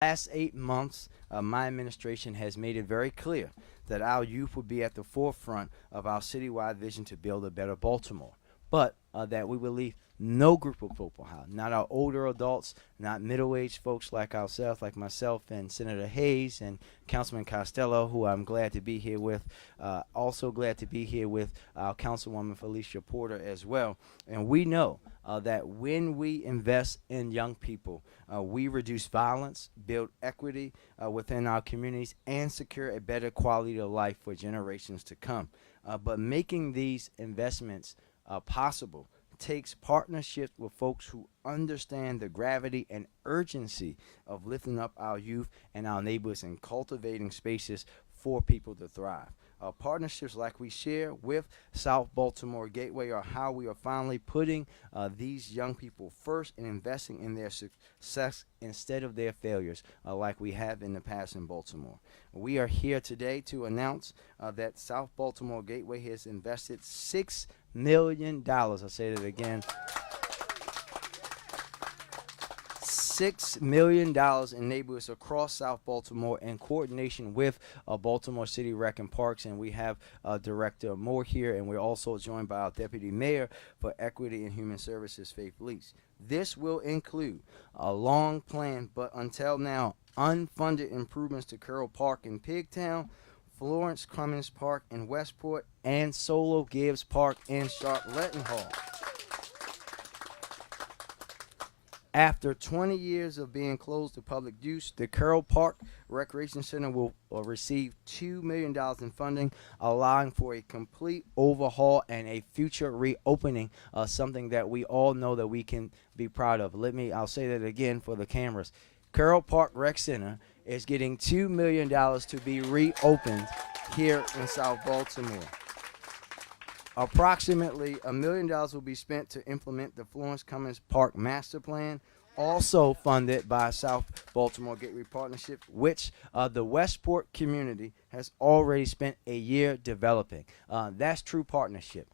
Last 8 months, my administration has made it very clear that our youth will be at the forefront of our citywide vision to build a better Baltimore. But that we will leave no group of people out, not our older adults, not middle-aged folks like ourselves, like myself and Senator Hayes and Councilman Costello, who I'm glad to be here with. Also glad to be here with our Councilwoman Felicia Porter as well. And we know that when we invest in young people, we reduce violence, build equity within our communities, and secure a better quality of life for generations to come. But making these investments possible takes partnership with folks who understand the gravity and urgency of lifting up our youth and our neighbors and cultivating spaces for people to thrive. Partnerships like we share with South Baltimore Gateway are how we are finally putting these young people first and investing in their success instead of their failures, like we have in the past in Baltimore. We are here today to announce that South Baltimore Gateway has invested $6 million. I'll say that again. $6 million in neighborhoods across South Baltimore in coordination with Baltimore City Rec and Parks. And we have Director Moore here, and we're also joined by our Deputy Mayor for Equity and Human Services, Faith Lease. This will include a long planned but until now unfunded improvements to Carroll Park in Pigtown, Florence Cummins Park in Westport, and Solo Gibbs Park in Charlotte Hall. After 20 years of being closed to public use, the Carroll Park Recreation Center will receive $2 million in funding, allowing for a complete overhaul and a future reopening, something that we all know that we can be proud of. I'll say that again for the cameras. Carroll Park Rec Center is getting $2 million to be reopened here in South Baltimore. Approximately $1 million will be spent to implement the Florence Cummins Park Master Plan, also funded by South Baltimore Gateway Partnership, which the Westport community has already spent a year developing. That's true partnership,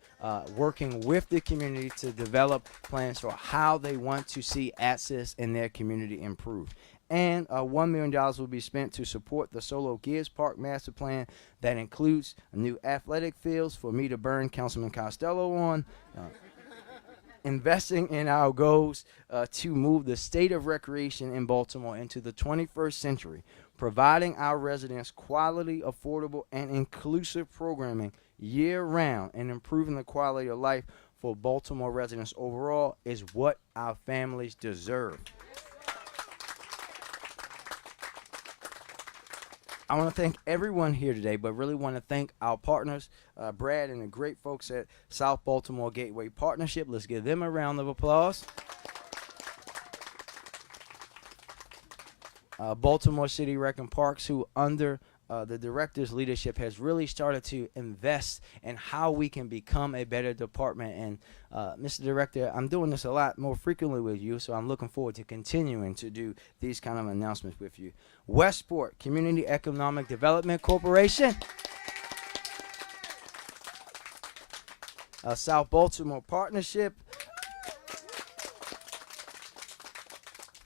working with the community to develop plans for how they want to see access in their community improve. And $1 million will be spent to support the Solo Gibbs Park Master Plan that includes new athletic fields for me to burn Councilman Costello on, investing in our goals to move the state of recreation in Baltimore into the 21st century, providing our residents quality, affordable, and inclusive programming year-round, and improving the quality of life for Baltimore residents overall is what our families deserve. I want to thank everyone here today, but really want to thank our partners, Brad and the great folks at South Baltimore Gateway Partnership. Let's give them a round of applause. Baltimore City Rec and Parks, who under the director's leadership has really started to invest in how we can become a better department. And Mr. Director, I'm doing this a lot more frequently with you, so I'm looking forward to continuing to do these kind of announcements with you. Westport Community Economic Development Corporation, South Baltimore Partnership,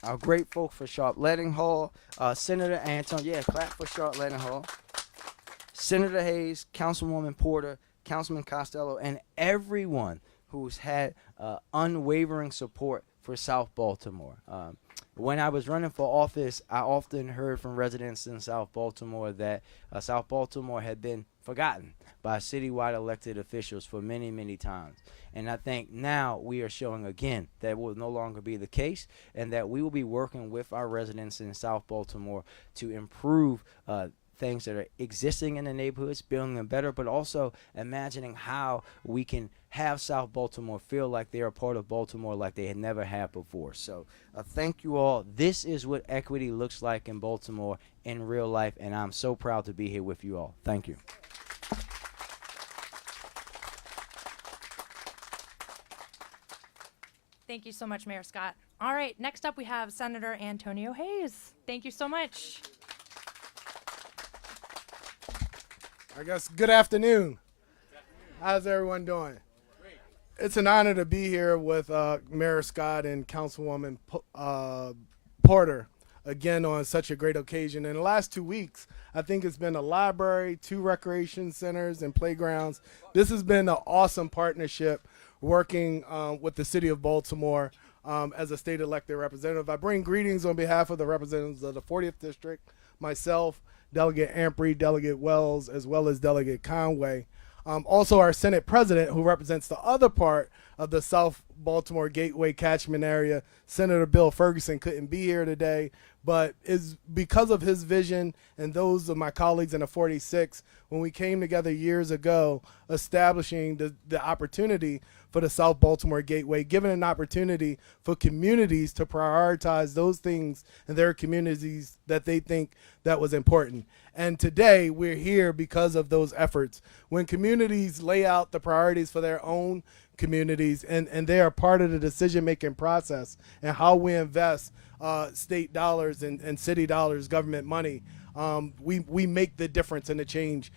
our great folk for Charlotte Hall, Senator Anton, clap for Charlotte Hall, Senator Hayes, Councilwoman Porter, Councilman Costello, and everyone who's had unwavering support for South Baltimore. When I was running for office, I often heard from residents in South Baltimore that South Baltimore had been forgotten by citywide elected officials for many, many times. And I think now we are showing again that will no longer be the case, and that we will be working with our residents in South Baltimore to improve things that are existing in the neighborhoods, building them better, but also imagining how we can have South Baltimore feel like they're a part of Baltimore like they had never had before. So thank you all. This is what equity looks like in Baltimore in real life, and I'm so proud to be here with you all. Thank you. Thank you so much, Mayor Scott. All right, next up we have Senator Antonio Hayes. Thank you so much. I guess good afternoon. How's everyone doing? It's an honor to be here with Mayor Scott and Councilwoman Porter. again on such a great occasion. In the last 2 weeks, I think it's been a library, 2 recreation centers, and playgrounds. This has been an awesome partnership working with the city of Baltimore as a state elected representative. I bring greetings on behalf of the representatives of the 40th District, myself, Delegate Ampry, Delegate Wells, as well as Delegate Conway. Also our Senate President, who represents the other part of the South Baltimore Gateway catchment area, Senator Bill Ferguson, couldn't be here today, but is because of his vision and those of my colleagues in the 46, when we came together years ago, establishing the opportunity for the South Baltimore Gateway, giving an opportunity for communities to prioritize those things in their communities that they think that was important. And today we're here because of those efforts. When communities lay out the priorities for their own communities and they are part of the decision-making process and how we invest state dollars and city dollars, government money, we make the difference and the change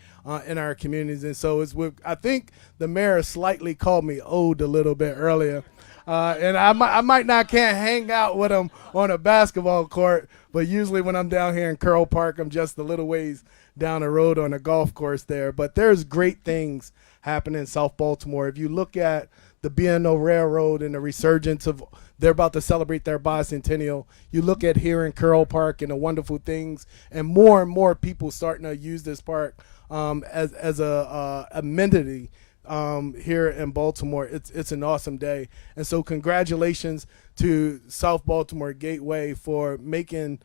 in our communities. And so I think the mayor slightly called me old a little bit earlier. And I can't hang out with him on a basketball court, but usually when I'm down here in Curl Park, I'm just a little ways down the road on a golf course there. But there's great things happening in South Baltimore. If you look at the B&O Railroad and the resurgence of, they're about to celebrate their bicentennial. You look at here in Curl Park and the wonderful things, and more people starting to use this park as a amenity here in Baltimore. It's an awesome day. And so congratulations to South Baltimore Gateway for making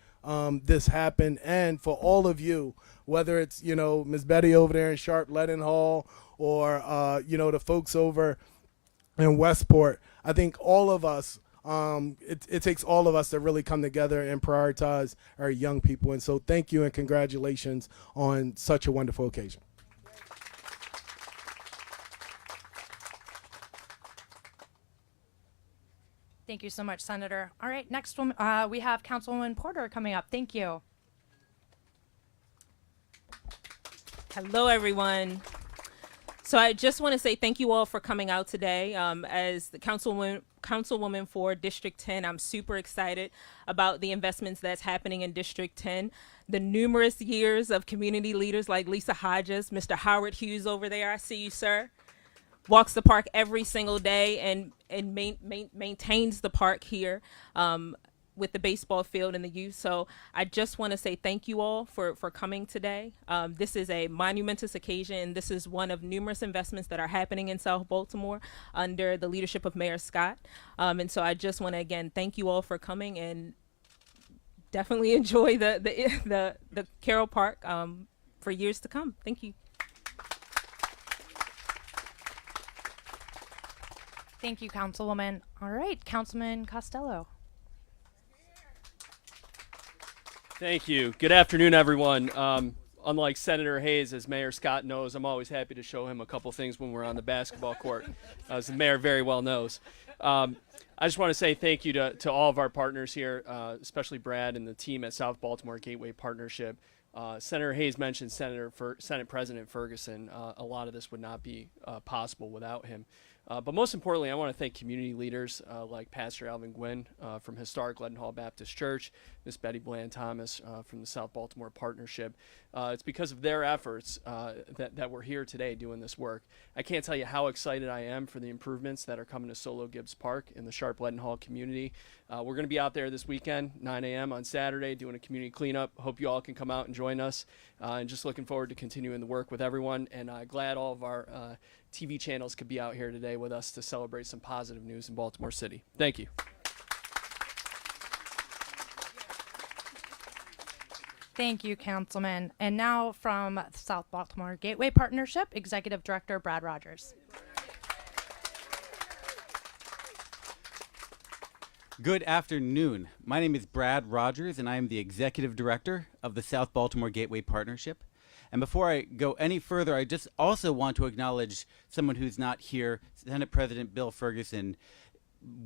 this happen, and for all of you, whether it's, Ms. Betty over there in Sharp Leadenhall or, the folks over in Westport. I think all of us, it takes all of us to really come together and prioritize our young people. And so thank you and congratulations on such a wonderful occasion. Thank you so much, Senator. All right, next one, we have Councilwoman Porter coming up. Thank you. Hello, everyone. So I just want to say thank you all for coming out today. As the Councilwoman for District 10, I'm super excited about the investments that's happening in District 10. The numerous years of community leaders like Lisa Hodges, Mr. Howard Hughes over there, I see you, sir, walks the park every single day and maintains the park here with the baseball field and the youth. So I just want to say thank you all for coming today. This is a monumentous occasion. This is one of numerous investments that are happening in South Baltimore under the leadership of Mayor Scott. And so I just want to, again, thank you all for coming, and definitely enjoy the Carroll Park for years to come. Thank you. Thank you, Councilwoman. All right, Councilman Costello. Thank you. Good afternoon, everyone. Unlike Senator Hayes, as Mayor Scott knows, I'm always happy to show him a couple things when we're on the basketball court, as the mayor very well knows. I just want to say thank you to all of our partners here, especially Brad and the team at South Baltimore Gateway Partnership. Senator Hayes mentioned Senate President Ferguson. A lot of this would not be possible without him. But most importantly, I want to thank community leaders like Pastor Alvin Gwynn from Historic Leadenhall Baptist Church, Miss Betty Bland Thomas from the South Baltimore Partnership. It's because of their efforts that we're here today doing this work. I can't tell you how excited I am for the improvements that are coming to Solo Gibbs Park in the Sharp Leadenhall community. We're going to be out there this weekend, 9 a.m. on Saturday, doing a community cleanup. Hope you all can come out and join us. And just looking forward to continuing the work with everyone. And glad all of our TV channels could be out here today with us to celebrate some positive news in Baltimore City. Thank you. Thank you, Councilman. And now from South Baltimore Gateway Partnership, Executive Director Brad Rogers. Good afternoon. My name is Brad Rogers, and I am the Executive Director of the South Baltimore Gateway Partnership. And before I go any further, I just also want to acknowledge someone who's not here, Senate President Bill Ferguson.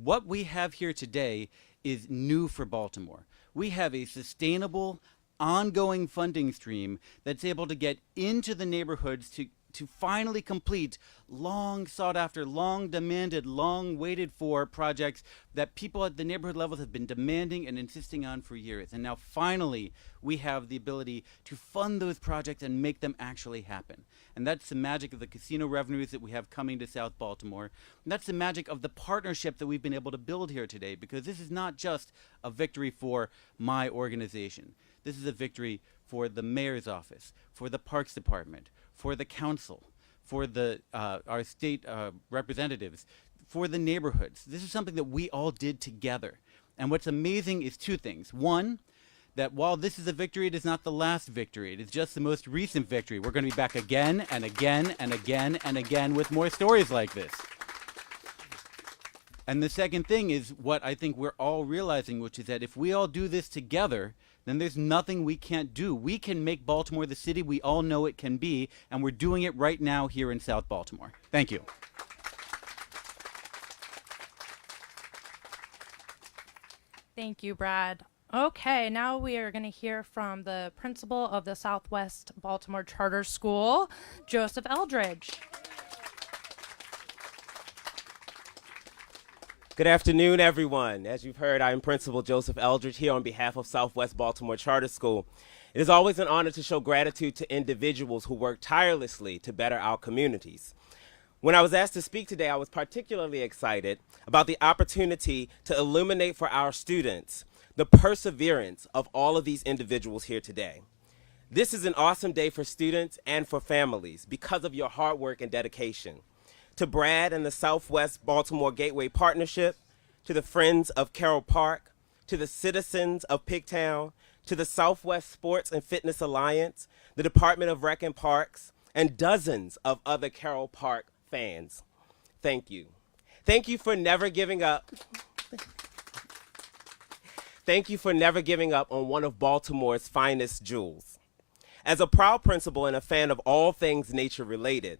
What we have here today is new for Baltimore. We have a sustainable, ongoing funding stream that's able to get into the neighborhoods to finally complete long sought after, long demanded, long waited for projects that people at the neighborhood levels have been demanding and insisting on for years. And now finally we have the ability to fund those projects and make them actually happen. And that's the magic of the casino revenues that we have coming to South Baltimore. And that's the magic of the partnership that we've been able to build here today, because this is not just a victory for my organization. This is a victory for the mayor's office, for the Parks Department, for the council, for the our state representatives, for the neighborhoods. This is something that we all did together. And what's amazing is two things. One, that while this is a victory, it is not the last victory. It is just the most recent victory. We're going to be back again and again and again and again with more stories like this. And the second thing is what I think we're all realizing, which is that if we all do this together, then there's nothing we can't do. We can make Baltimore the city we all know it can be, and we're doing it right now here in South Baltimore. Thank you. Thank you, Brad. Okay, now we are going to hear from the principal of the Southwest Baltimore Charter School, Joseph Eldridge. Good afternoon, everyone. As you've heard, I am Principal Joseph Eldridge here on behalf of Southwest Baltimore Charter School. It is always an honor to show gratitude to individuals who work tirelessly to better our communities. When I was asked to speak today, I was particularly excited about the opportunity to illuminate for our students the perseverance of all of these individuals here today. This is an awesome day for students and for families because of your hard work and dedication. To Brad and the Southwest Baltimore Gateway Partnership, to the Friends of Carroll Park, to the citizens of Pigtown, to the Southwest Sports and Fitness Alliance, the Department of Rec and Parks, and dozens of other Carroll Park fans, thank you. Thank you for never giving up. Thank you for never giving up on one of Baltimore's finest jewels. As a proud principal and a fan of all things nature related,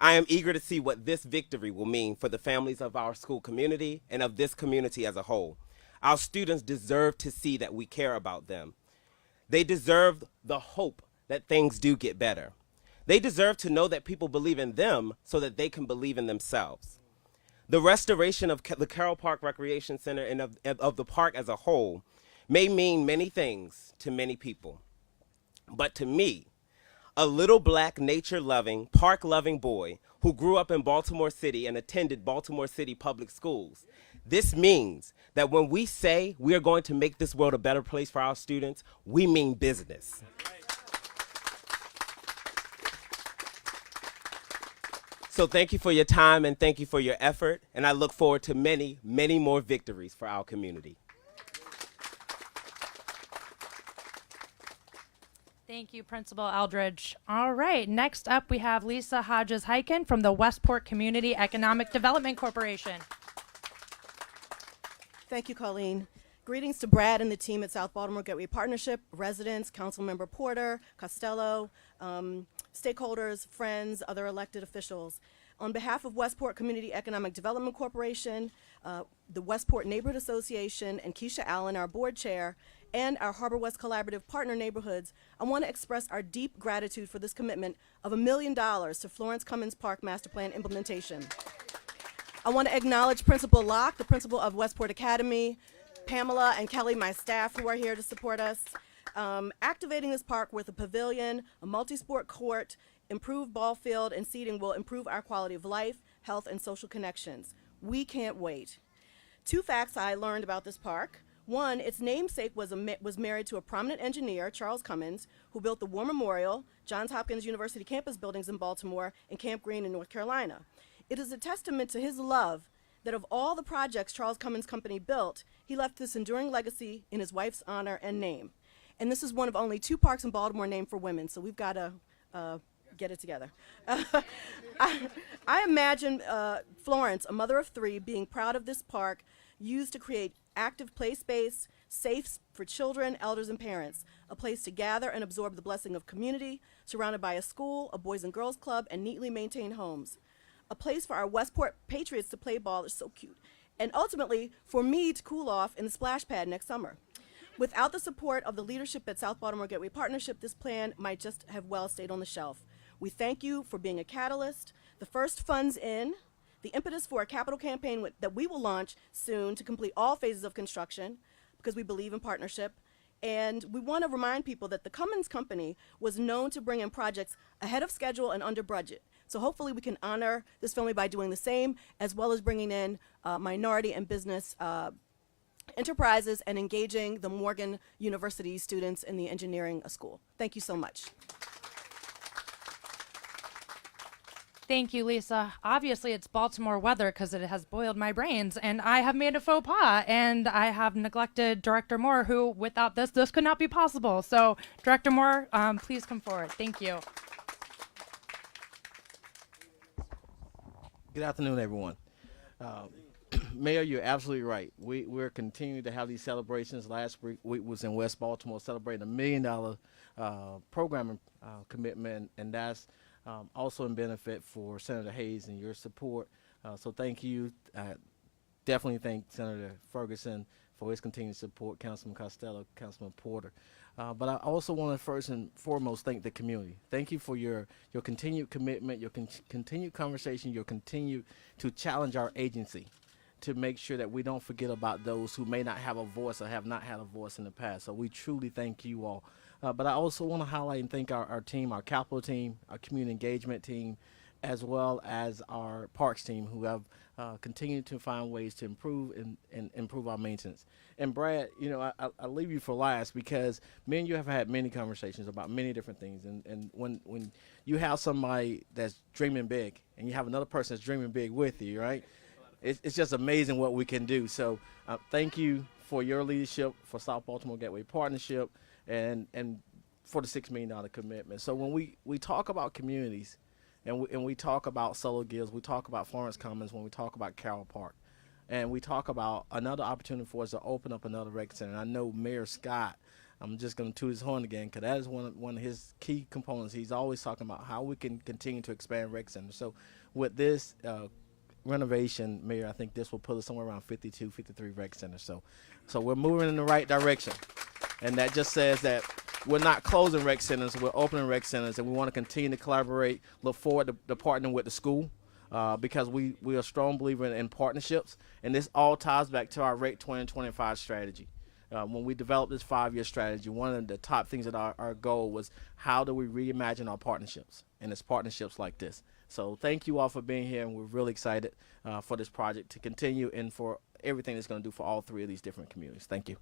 I am eager to see what this victory will mean for the families of our school community and of this community as a whole. Our students deserve to see that we care about them. They deserve the hope that things do get better. They deserve to know that people believe in them so that they can believe in themselves. The restoration of the Carroll Park Recreation Center and of the park as a whole may mean many things to many people. But to me, a little black nature-loving, park-loving boy who grew up in Baltimore City and attended Baltimore City public schools, this means that when we say we are going to make this world a better place for our students, we mean business. So thank you for your time and thank you for your effort, and I look forward to many, many more victories for our community. Thank you, Principal Eldridge. All right, next up we have Lisa Hodges-Hyken from the Westport Community Economic Development Corporation. Thank you, Colleen. Greetings to Brad and the team at South Baltimore Gateway Partnership, residents, Councilmember Porter, Costello, stakeholders, friends, other elected officials. On behalf of Westport Community Economic Development Corporation, the Westport Neighborhood Association, and Keisha Allen, our board chair, and our Harbor West Collaborative partner neighborhoods, I want to express our deep gratitude for this commitment of $1 million to Florence Cummins Park Master Plan implementation. I want to acknowledge Principal Locke, the principal of Westport Academy, Pamela and Kelly, my staff, who are here to support us. Activating this park with a pavilion, a multi-sport court, improved ball field, and seating will improve our quality of life, health, and social connections. We can't wait. Two facts I learned about this park. One, its namesake was married to a prominent engineer, Charles Cummins, who built the War Memorial, Johns Hopkins University campus buildings in Baltimore, and Camp Green in North Carolina. It is a testament to his love that of all the projects Charles Cummins' company built, he left this enduring legacy in his wife's honor and name. And this is one of only 2 parks in Baltimore named for women, so we've got to get it together. I imagine Florence, a mother of 3, being proud of this park used to create active play space, safe for children, elders, and parents, a place to gather and absorb the blessing of community, surrounded by a school, a boys and girls club, and neatly maintained homes. A place for our Westport Patriots to play ball is so cute. And ultimately, for me to cool off in the splash pad next summer. Without the support of the leadership at South Baltimore Gateway Partnership, this plan might just have well stayed on the shelf. We thank you for being a catalyst, the first funds in, the impetus for a capital campaign that we will launch soon to complete all phases of construction because we believe in partnership. And we want to remind people that the Cummins Company was known to bring in projects ahead of schedule and under budget. So hopefully we can honor this family by doing the same, as well as bringing in minority and business enterprises and engaging the Morgan University students in the engineering school. Thank you so much. Thank you, Lisa. Obviously, it's Baltimore weather because it has boiled my brains, and I have made a faux pas, and I have neglected Director Moore, who, without this could not be possible. So, Director Moore, please come forward. Thank you. Good afternoon, everyone. Mayor, you're absolutely right. We're continuing to have these celebrations. Last week was in West Baltimore celebrating $1 million programming commitment, and that's also in benefit for Senator Hayes and your support. So thank you. Definitely thank Senator Ferguson for his continued support, Councilman Costello, Councilman Porter. But I also want to first and foremost thank the community. Thank you for your continued commitment, your continued conversation, your continued to challenge our agency to make sure that we don't forget about those who may not have a voice or have not had a voice in the past. So we truly thank you all. But I also want to highlight and thank our team, our capital team, our community engagement team, as well as our parks team, who have continued to find ways to improve and improve our maintenance. And Brad, you know, I leave you for last because me and you have had many conversations about many different things. And when you have somebody that's dreaming big and you have another person that's dreaming big with you, right? It's just amazing what we can do. So thank you for your leadership, for South Baltimore Gateway Partnership, and for the $6 million commitment. So when we talk about communities and we talk about Solo Gills, we talk about Florence Commons, when we talk about Carroll Park, and we talk about another opportunity for us to open up another rec center. And I know Mayor Scott, I'm just going to toot his horn again, because that is one of his key components. He's always talking about how we can continue to expand rec centers. So with this renovation, Mayor, I think this will put us somewhere around 52, 53 rec centers. So we're moving in the right direction. And that just says that we're not closing rec centers, we're opening rec centers, and we want to continue to collaborate, look forward to partnering with the school, because we are a strong believer in partnerships, and this all ties back to our Rec 2025 strategy. When we developed this 5-year strategy, one of the top things that our goal was, how do we reimagine our partnerships, and it's partnerships like this. So thank you all for being here, and we're really excited for this project to continue and for everything it's going to do for all 3 of these different communities. Thank you.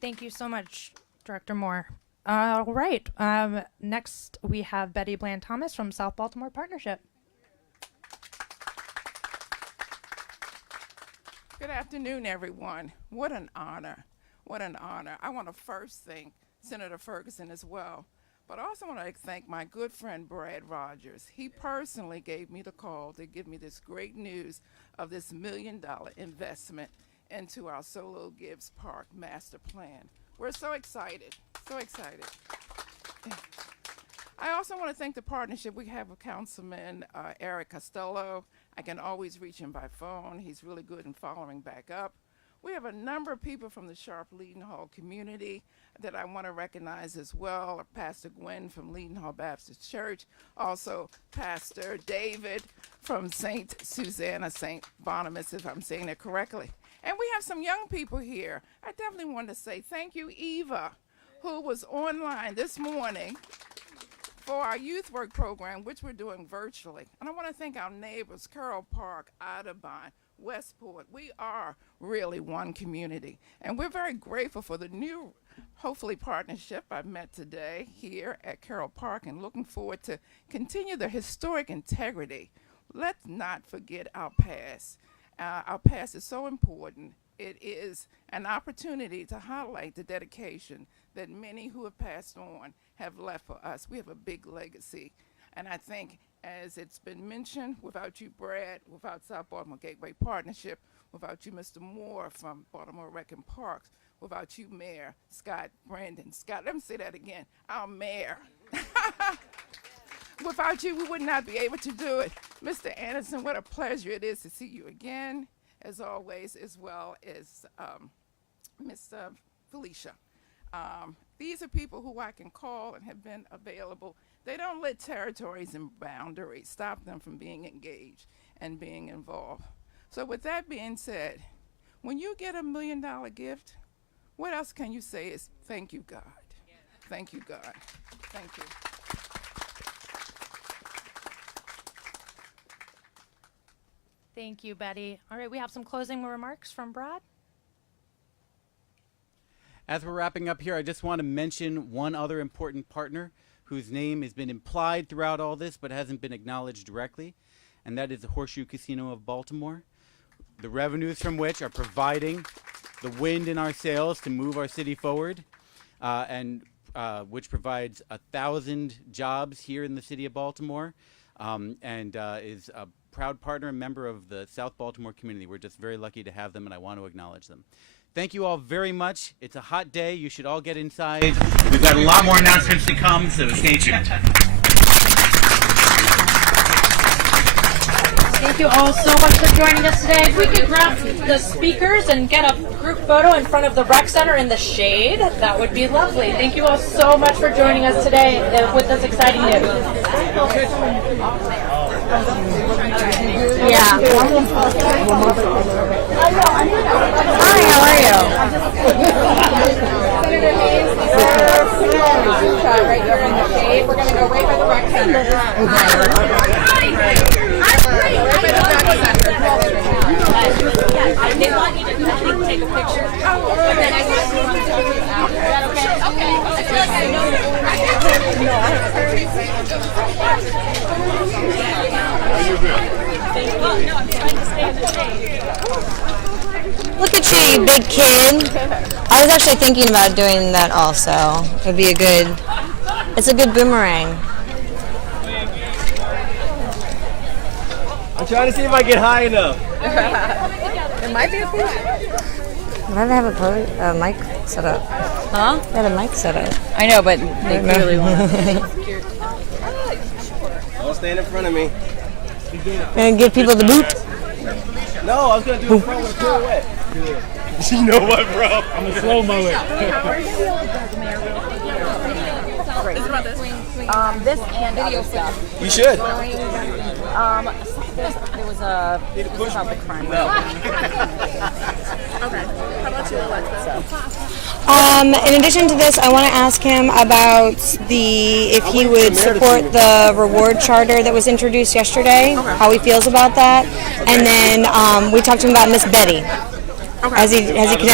Thank you so much, Director Moore. All right. Next, we have Betty Bland Thomas from South Baltimore Partnership. Good afternoon, everyone. What an honor. What an honor. I want to first thank Senator Ferguson as well, but I also want to thank my good friend Brad Rogers. He personally gave me the call to give me this great news of this $1 million investment into our Solo Gibbs Park master plan. We're so excited, so excited. I also want to thank the partnership we have with Councilman Eric Costello. I can always reach him by phone. He's really good in following back up. We have a number of people from the Sharp-Leadenhall community that I want to recognize as well. Pastor Gwen from Leadenhall Baptist Church, also Pastor David from St. Susanna, St. Barnabas, if I'm saying it correctly. And we have some young people here. I definitely want to say thank you, Eva, who was online this morning for our youth work program, which we're doing virtually. And I want to thank our neighbors, Carroll Park, Audubon, Westport. We are really one community. And we're very grateful for the new, hopefully, partnership I've met today here at Carroll Park, and looking forward to continue the historic integrity. Let's not forget our past. Our past is so important. It is an opportunity to highlight the dedication that many who have passed on have left for us. We have a big legacy. And I think, as it's been mentioned, without you, Brad, without South Baltimore Gateway Partnership, without you, Mr. Moore from Baltimore Rec and Parks, without you, Mayor Scott, Brandon Scott, let me say that again, our mayor. Without you, we would not be able to do it. Mr. Anderson, what a pleasure it is to see you again, as always, as well as Ms. Felicia. These are people who I can call and have been available. They don't let territories and boundaries stop them from being engaged and being involved. So with that being said, when you get $1 million gift, what else can you say is thank you, God. Thank you, God. Thank you. Thank you, Betty. All right, we have some closing remarks from Brad. As we're wrapping up here, I just want to mention one other important partner whose name has been implied throughout all this but hasn't been acknowledged directly, and that is the Horseshoe Casino of Baltimore, the revenues from which are providing the wind in our sails to move our city forward, and which provides 1,000 jobs here in the city of Baltimore, and is a proud partner and member of the South Baltimore community. We're just very lucky to have them, and I want to acknowledge them. Thank you all very much. It's a hot day. You should all get inside. We've got a lot more announcements to come, so stay tuned. Thank you all so much for joining us today. If we could grab the speakers and get a group photo in front of the rec center in the shade, that would be lovely. Thank you all so much for joining us today with this exciting news. Yeah. Hi, how are you? Senator Hayes, right there in the shade. We're going to go right by the rec center. They want you to take a picture. But then I just is that okay? Okay. I feel like I know. Well, no, I'm trying to stay in the shade. Look at you, you big kid. I was actually thinking about doing that also. It'd be it's a good boomerang. I'm trying to see if I get high enough. There might be a picture. Why did I have a mic set up? Huh? I had a mic set up. I know, but they clearly want to. Don't stand in front of me. Gonna give people the boot? No, I was going to do a front with a pirouette. You know what, bro? I'm going to slow-mo it. This and video stuff. You should. There was a. It was about the crime. No. Okay. How about you, Alexa? In addition to this, I want to ask him about if he would support the reward charter that was introduced yesterday, how he feels about that, and then we talked to him about Miss Betty. Has he